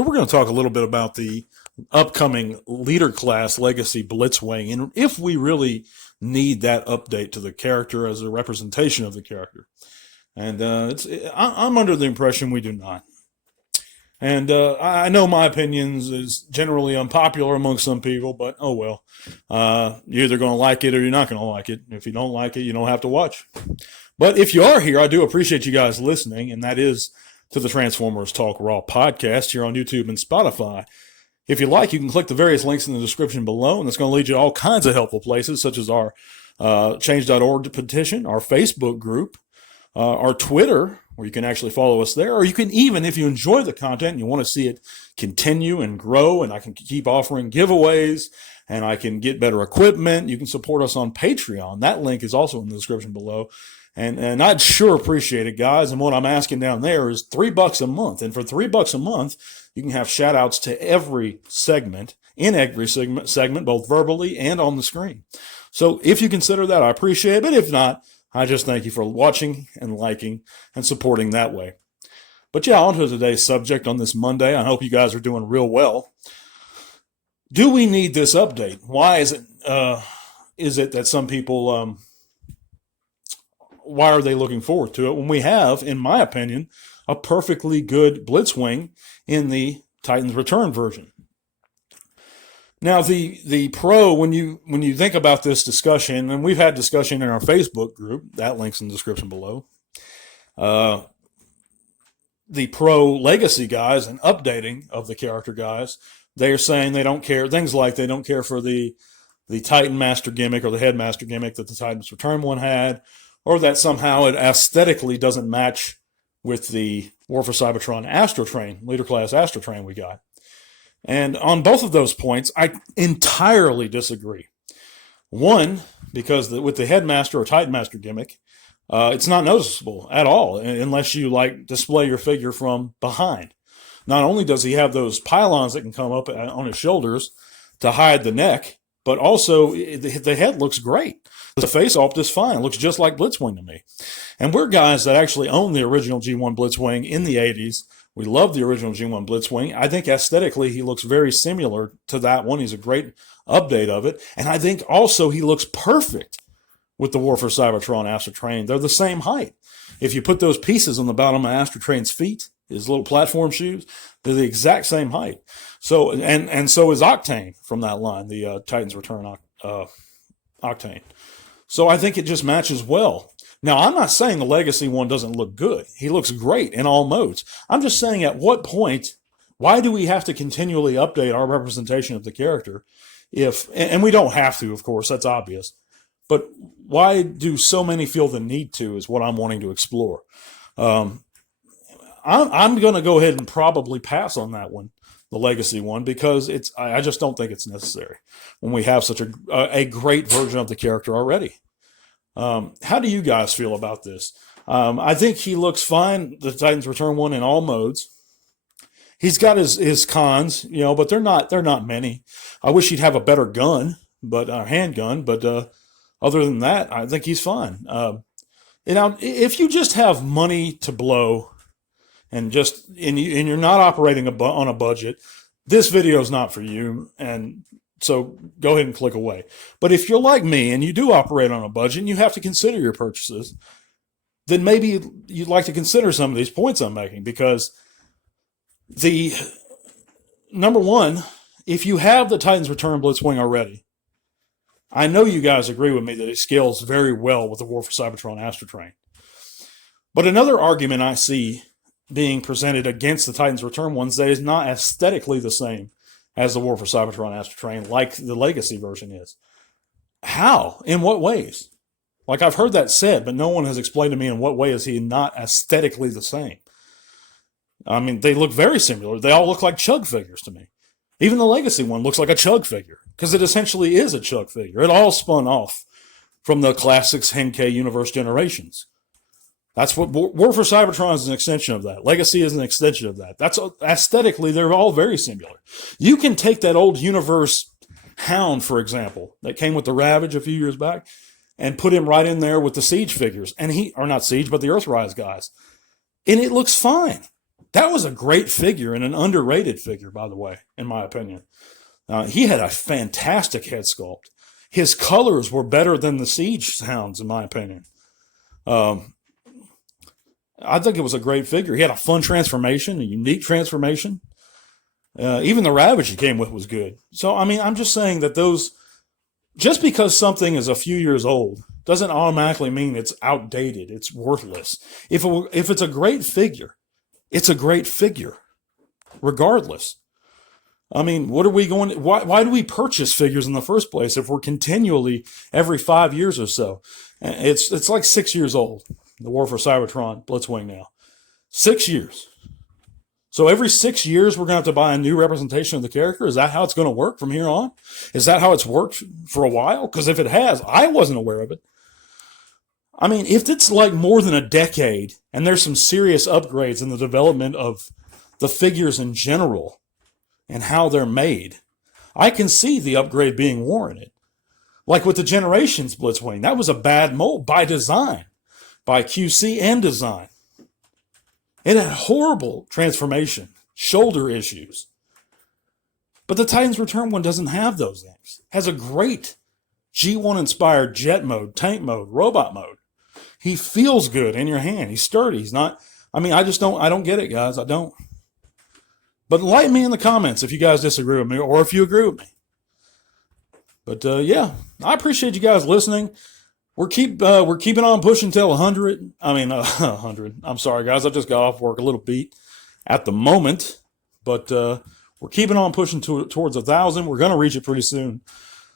So we're going to talk a little bit about the upcoming leader class Legacy Blitzwing and if we really need that update to the character as a representation of the character. And I'm under the impression we do not. And I know my opinions is generally unpopular among some people, but oh well. You're either going to like it or you're not going to like it. If you don't like it, you don't have to watch. But if you are here, I do appreciate you guys listening, and that is to the Transformers Talk Raw podcast here on YouTube and Spotify. If you like, you can click the various links in the description below, and it's going to lead you to all kinds of helpful places, such as our change.org petition, our Facebook group, our Twitter, where you can actually follow us there, or you can even, if you enjoy the content and you want to see it continue and grow, and I can keep offering giveaways, and I can get better equipment, you can support us on Patreon. That link is also in the description below. And I'd sure appreciate it, guys. And what I'm asking down there is $3 a month. And for $3 a month, you can have shout outs to every segment, both verbally and on the screen. So if you consider that, I appreciate it. But if not, I just thank you for watching and liking and supporting that way. But yeah, on to today's subject on this Monday. I hope you guys are doing real well. Do we need this update? Why is it that some people, why are they looking forward to it when we have, in my opinion, a perfectly good Blitzwing in the Titans Return version? Now, the pro, when you think about this discussion, and we've had discussion in our Facebook group, that link's in the description below, the pro legacy guys and updating of the character guys, they're saying they don't care, things like they don't care for the Titan Master gimmick or the Headmaster gimmick that the Titans Return one had, or that somehow it aesthetically doesn't match with the War for Cybertron Astro Train, Leader Class Astro Train we got. And on both of those points, I entirely disagree. One, because with the Headmaster or Titan Master gimmick, it's not noticeable at all unless you display your figure from behind. Not only does he have those pylons that can come up on his shoulders to hide the neck, but also the head looks great. The face sculpt is fine. It looks just like Blitzwing to me. And we're guys that actually own the original G1 Blitzwing in the 80s. We love the original G1 Blitzwing. I think aesthetically he looks very similar to that one. He's a great update of it. And I think also he looks perfect with the War for Cybertron Astro Train. They're the same height. If you put those pieces on the bottom of Astro Train's feet, his little platform shoes, they're the exact same height. So and so is Octane from that line, the Titans Return Octane. So I think it just matches well. Now, I'm not saying the Legacy one doesn't look good. He looks great in all modes. I'm just saying at what point, why do we have to continually update our representation of the character? And we don't have to, of course, that's obvious. But why do so many feel the need to is what I'm wanting to explore. I'm going to go ahead and probably pass on that one, the Legacy one, because I just don't think it's necessary when we have such a great version of the character already. How do you guys feel about this? I think he looks fine, the Titans Return one, in all modes. He's got his cons, but they're not many. I wish he'd have a better gun, a handgun, but other than that, I think he's fine. If you just have money to blow and you're not operating on a budget, this video is not for you, and so go ahead and click away. But if you're like me and you do operate on a budget and you have to consider your purchases, then maybe you'd like to consider some of these points I'm making, because the number one, if you have the Titans Return Blitzwing already, I know you guys agree with me that it scales very well with the War for Cybertron Astro Train. But another argument I see being presented against the Titans Return ones that is not aesthetically the same as the War for Cybertron Astro Train, like the Legacy version is. How? In what ways? I've heard that said, but no one has explained to me in what way is he not aesthetically the same. I mean, they look very similar. They all look like Chug figures to me. Even the Legacy one looks like a Chug figure, because it essentially is a Chug figure. It all spun off from the Classics Henkei Universe Generations. That's what War for Cybertron is an extension of that. Legacy is an extension of that. That's aesthetically, they're all very similar. You can take that old Universe Hound, for example, that came with the Ravage a few years back, and put him right in there with the Siege figures. And or not Siege, but the Earthrise guys. And it looks fine. That was a great figure and an underrated figure, by the way, in my opinion. He had a fantastic head sculpt. His colors were better than the Siege Hounds, in my opinion. I think it was a great figure. He had a fun transformation, a unique transformation. Even the Ravage he came with was good. So, I mean, I'm just saying that just because something is a few years old doesn't automatically mean it's outdated. It's worthless. If it's a great figure, it's a great figure, regardless. I mean, why do we purchase figures in the first place if we're continually every 5 years or so? It's like 6 years old. The War for Cybertron, Blitzwing now. 6 years. So every 6 years, we're going to have to buy a new representation of the character? Is that how it's going to work from here on? Is that how it's worked for a while? Because if it has, I wasn't aware of it. I mean, if it's like more than a decade and there's some serious upgrades in the development of the figures in general and how they're made, I can see the upgrade being warranted. Like with the Generations Blitzwing, that was a bad mold by design, by QC and design. It had horrible transformation, shoulder issues. But the Titans Return one doesn't have those things. It has a great G1-inspired jet mode, tank mode, robot mode. He feels good in your hand. He's sturdy. He's not, I don't get it, guys. I don't. But enlighten me in the comments if you guys disagree with me or if you agree with me. But yeah, I appreciate you guys listening. We're keeping on pushing till 100. 100. I'm sorry, guys. I just got off work a little beat at the moment. But we're keeping on pushing towards 1,000. We're going to reach it pretty soon.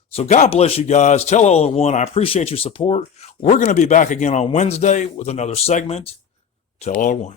So God bless you guys. Tell all in one. I appreciate your support. We're going to be back again on Wednesday with another segment. Tell all in one.